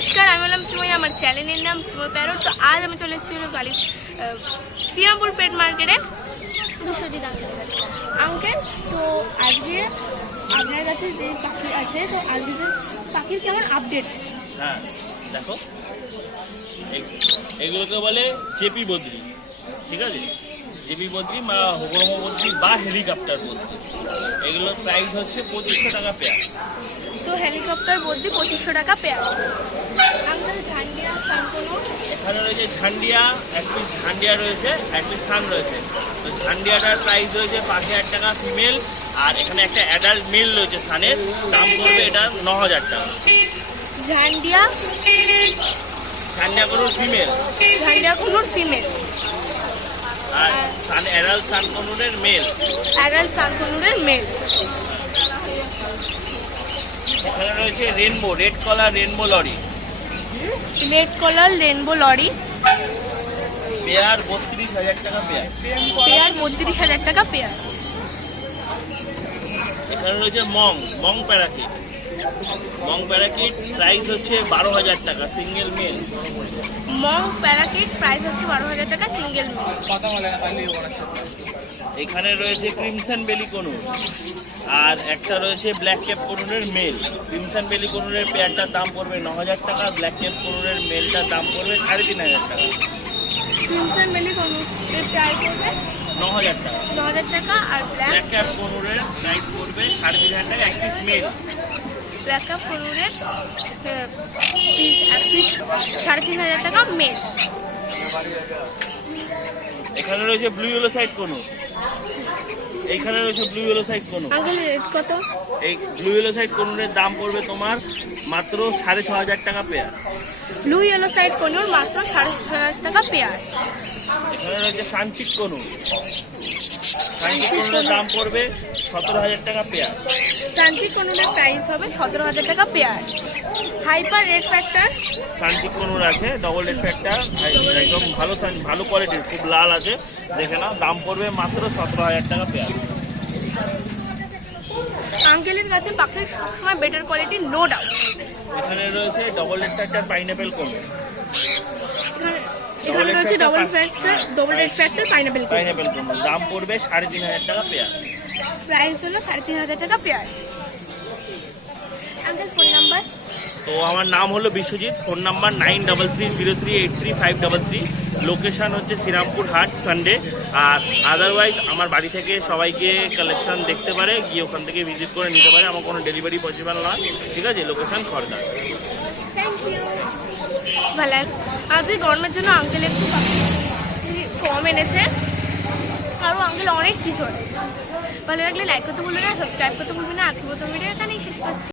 নমস্কার, আমি হলাম সুময়, আমার চ্যানেলের নাম সুময় প্যারট। তো আজ আমি চলে এসেছি শ্রীরামপুর পেট মার্কেটে বিশ্বজিৎ আঙ্কেলের কাছে। আঙ্কেল, তো আজকে আপনার কাছে যে পাখি আছে, তো আজকে যে পাখির কেমন আপডেট? হ্যাঁ দেখো, এগুলোকে বলে জেপি বদ্রি, ঠিক আছে? জেপি বদ্রি বা হোগরম বদ্রি বা হেলিকপ্টার বদ্রি। এগুলোর প্রাইস হচ্ছে 2500 টাকা পেয়ার। তো হেলিকপ্টার বদ্রি 2500 টাকা পেয়ার। আঙ্কেল, ঝান্ডিয়া সানকোনো এখানে রয়েছে ঝান্ডিয়া, এক পিস ঝান্ডিয়া রয়েছে, এক পিস সান রয়েছে। তো ঝান্ডিয়াটার প্রাইস রয়েছে 5000 টাকা ফিমেল, আর এখানে একটা অ্যাডাল্ট মেল রয়েছে সানের, দাম পড়বে এটা 9000 টাকা। Jandaya conure female, jandaya conure female, আর সান অ্যাডাল্ট সানকোনের মেল। অ্যাডাল্ট সানকোনোরের মেল। এখানে রয়েছে rainbow, red collar rainbow lory, red collar rainbow lory, pair 32,000 টাকা পেয়ার। পেয়ার 32,000 টাকা পেয়ার। এখানে রয়েছে মং প্যারাকিট, প্রাইস হচ্ছে 12,000 টাকা সিঙ্গেল মেল। মং প্যারাকিট প্রাইস হচ্ছে 12,000 টাকা সিঙ্গেল মেল। এখানে রয়েছে ক্রিমসন বেলি কনুর, আর একটা রয়েছে ব্ল্যাক ক্যাপ কনুরের মেল। ক্রিমসন বেলি কনুরের পেয়ারটার দাম পড়বে 9,000 টাকা, ব্ল্যাক ক্যাপ কনুরের মেলটার দাম পড়বে 3,500 টাকা। ক্রিমসন বেলি কনুরের প্রাইস পড়বে 9,000 টাকা, 9,000 টাকা। আর ব্ল্যাক ক্যাপ কনুরের প্রাইস পড়বে 3,500 টাকা, এক পিস মেল। ব্ল্যাক কাপ কনুরের এক পিস 3,500 টাকা মেল। এখানে রয়েছে ব্লু ইয়েলো সাইড কনুর, এইখানে রয়েছে blue yellow side conure. Uncle, rate কত? এই ব্লু ইয়েলো সাইড কনুরের দাম পড়বে তোমার মাত্র 6,500 টাকা pair. Blue yellow side conure মাত্র 6,500 টাকা পেয়ার। এখানে রয়েছে সানচিক কনুর, কনুরের দাম পড়বে 17,000 টাকা পেয়ার। সানচিক কনুরের প্রাইস হবে 17,000 টাকা pair. Hyper red factor sun cheek conure আছে, ডবল রেড ফ্যাক্টর, একদম ভালো কোয়ালিটির, খুব লাল আছে, দেখে নাও, দাম পড়বে মাত্র 17,000 টাকা পেয়ার। আঙ্কেলের কাছে পাখির সবসময় বেটার কোয়ালিটি, নো ডাউট। এখানে রয়েছে double red factor pineapple conure, এখানে রয়েছে double red factor pineapple conure, দাম পড়বে 3,500 টাকা পেয়ার। প্রাইস হলো 3,500 টাকা পেয়ার। Uncle, phone number? তো আমার নাম হলো বিশ্বজিৎ, ফোন নাম্বার 9333038533। লোকেশন হচ্ছে শ্রীরামপুর হাট, সানডে। আর আদারওয়াইজ আমার বাড়ি থেকে সবাইকে কালেকশন দেখতে পারে, গিয়ে ওখান থেকে ভিজিট করে নিতে পারে, আমার কোনো ডেলিভারি পসিবল নয়, ঠিক আছে? লোকেশন খড়দা। Thank you. ভালো, আজকে গরমের জন্য আঙ্কেল একটু কম এনেছে, আরও আঙ্কেল অনেক কিছু। ভালো লাগলে লাইক করতে ভুলবে না, সাবস্ক্রাইব করতে ভুলবে না। আজকে প্রথম ভিডিও এখানেই শেষ করছি।